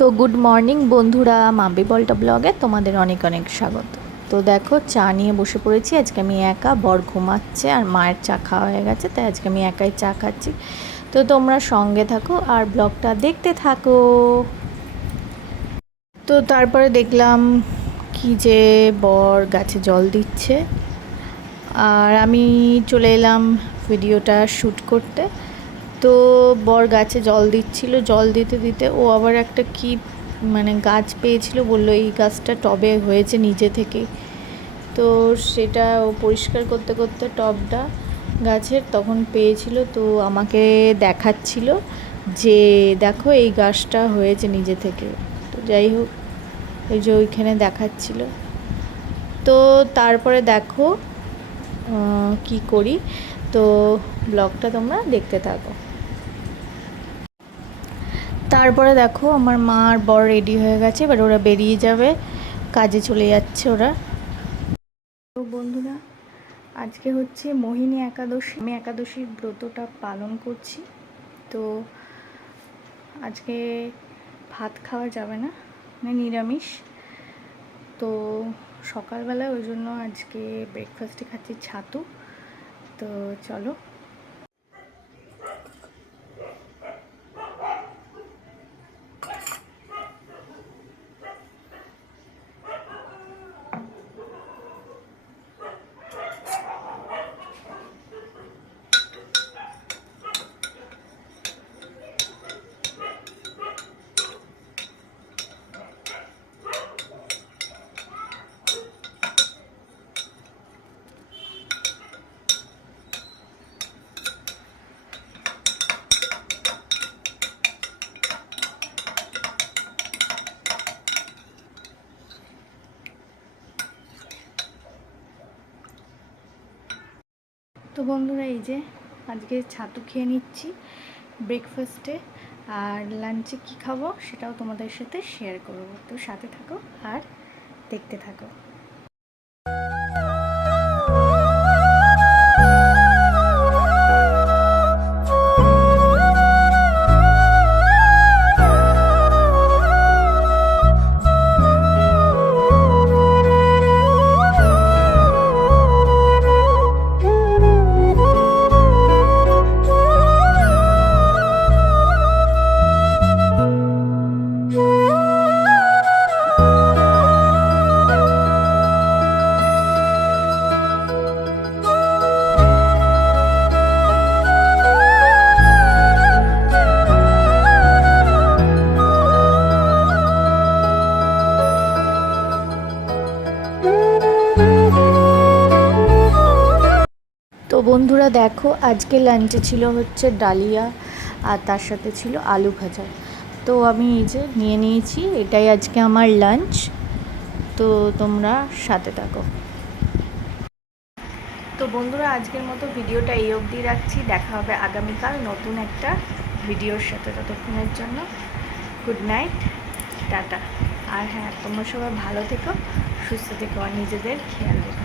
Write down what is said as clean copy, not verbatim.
তো good morning বন্ধুরা, মাম্পি পল্টা ব্লগে তোমাদের অনেক অনেক স্বাগত। তো দেখো, চা নিয়ে বসে পড়েছি। আজকে আমি একা, বর ঘুমাচ্ছে আর মায়ের চা খাওয়া হয়ে গেছে, তাই আজকে আমি একাই চা খাচ্ছি। তো তোমরা সঙ্গে থাকো আর ব্লগটা দেখতে থাকো। তো তারপরে দেখলাম কি যে বর গাছে জল দিচ্ছে, আর আমি চলে এলাম ভিডিওটা শ্যুট করতে। তো বর গাছে জল দিচ্ছিল, জল দিতে দিতে ও আবার একটা কি গাছ পেয়েছিল, বললো এই গাছটা টবে হয়েছে নিজে থেকেই। তো সেটা ও পরিষ্কার করতে করতে টবটা গাছের তখন পেয়েছিল, তো আমাকে দেখাচ্ছিল যে দেখো এই গাছটা হয়েছে নিজে থেকে। তো যাই হোক, ওই যে ওইখানে দেখাচ্ছিল। তো তারপরে দেখো কি করি, তো ব্লগটা তোমরা দেখতে থাকো। তারপরে দেখো আমার মা আর বর রেডি হয়ে গেছে, এবার ওরা বেরিয়ে যাবে, কাজে চলে যাচ্ছে ওরা। তো বন্ধুরা, আজকে হচ্ছে মোহিনী একাদশী। আমি একাদশীর ব্রতটা পালন করছি। তো আজকে ভাত খাওয়া যাবে না, নিরামিষ। তো সকালবেলায় ওই জন্য আজকে ব্রেকফাস্টে খাচ্ছি ছাতু। তো চলো। তো বন্ধুরা, এই যে আজকে ছাতু খেয়ে নিচ্ছি ব্রেকফাস্টে, আর লাঞ্চে কি খাবো সেটাও তোমাদের সাথে শেয়ার করবো। তো সাথে থাকো আর দেখতে থাকো। তো বন্ধুরা দেখো, আজকে লাঞ্চে ছিল হচ্ছে ডালিয়া, আর তার সাথে ছিল আলু ভাজা। তো আমি এই যে নিয়ে নিয়েছি, এটাই আজকে আমার লাঞ্চ। তো তোমরা সাথে থাকো। তো বন্ধুরা, আজকের মতো ভিডিওটা এই অবধি রাখছি। দেখা হবে আগামীকাল নতুন একটা ভিডিওর সাথে। ততক্ষণের জন্য গুড নাইট, টাটা। আর হ্যাঁ, তোমরা সবাই ভালো থেকো, সুস্থ থেকো আর নিজেদের খেয়াল রেখো।